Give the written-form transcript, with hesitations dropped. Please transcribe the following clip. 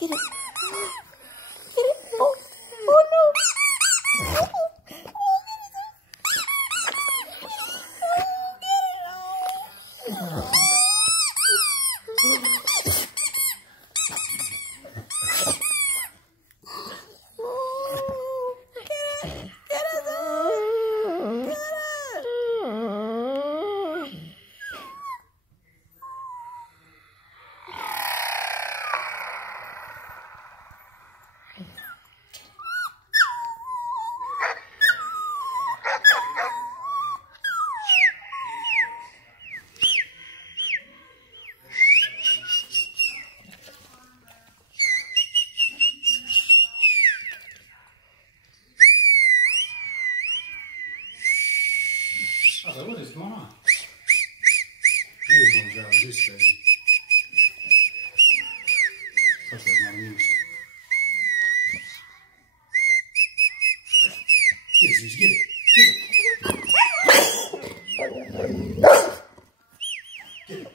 Get it. Get it. Oh, oh no. Oh, what is going on? He's gonna drive this baby. Okay, not me. Get it, Zeus, get it. Get it. Get it.